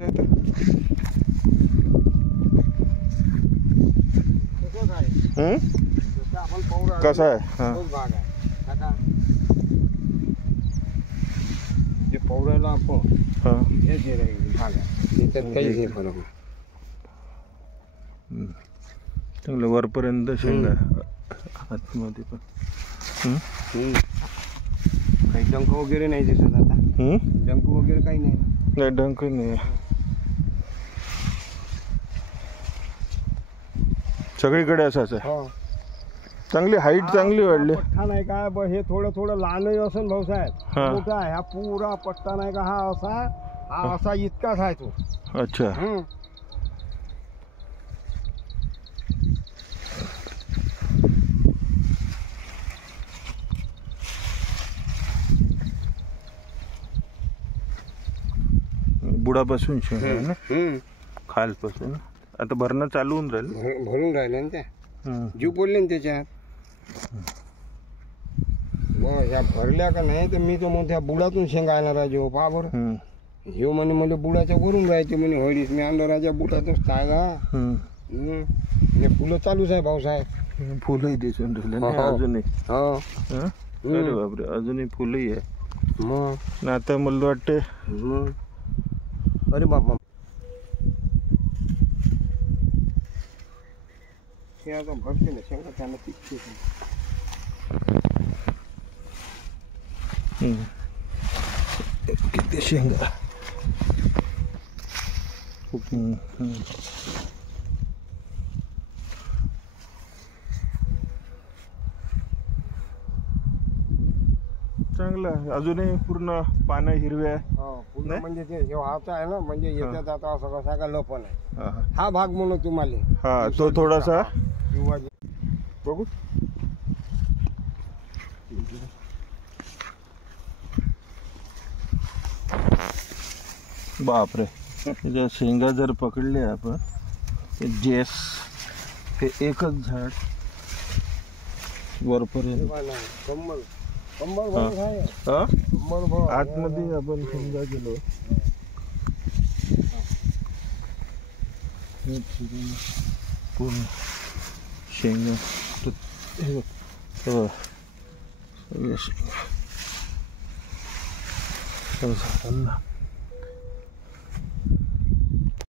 कसा आहे? भाग आहे काका जे पौरायला आपण हे जे भाग आहे त्याच्यात काही हे फरक नाही. चांगलं वरपर्यंत शेंगा आतमध्ये पण काही डंक वगैरे नाही दिसत आता. डंक वगैरे काही नाही. नाही डंक नाही. सगळीकडे असंच आहे. चांगली हाईट चांगली वाढली. पट्टा नाही का हे थोडं थोडं लहानही असेल भाऊसाहेब मोठा आहे हा पुरा पट्टा नाही का हा असा इतकाच आहे तो. अच्छा बुडापासून शेंगा ना खालपासून आता भरणं चालू होऊन राहिलं. भरून राहिलं ना त्या जीव पडले ना त्याच्यात. ह्या भरल्या का नाही तर मी तो मोठ्या बुडातून शेंगा आणणार राजे पहा बरं. ह्यो म्हणे मला बुडाच्या वरून राहायचे म्हणे होडीस मी आणलं राजा बुडातच काय फुलं चालूच आहे भाऊसाहेब. फुलंही दिसून राहिले अजूनही. अरे बापरे अजूनही फुलंही आहे. मग आता मला वाटते अरे बापा आता भरते ना शेंगा त्यांना पिकते. किती शेंगा चांगलं आहे. अजूनही पूर्ण पानं हिरव्या पूर्ण म्हणजे ते हे वाहत आहे ना म्हणजे याच्यात आता असं कसा का लपण आहे. हा भाग म्हणून तुम्हाला हा तो थोडासा बघू बापरे शेंगा जर पकडले आपण जेस हे एकच झाड वरपर्यंत कंबल आतमध्ये आपण शेंगा गेलो पूर्ण शेंगा सगळ्या शेंगा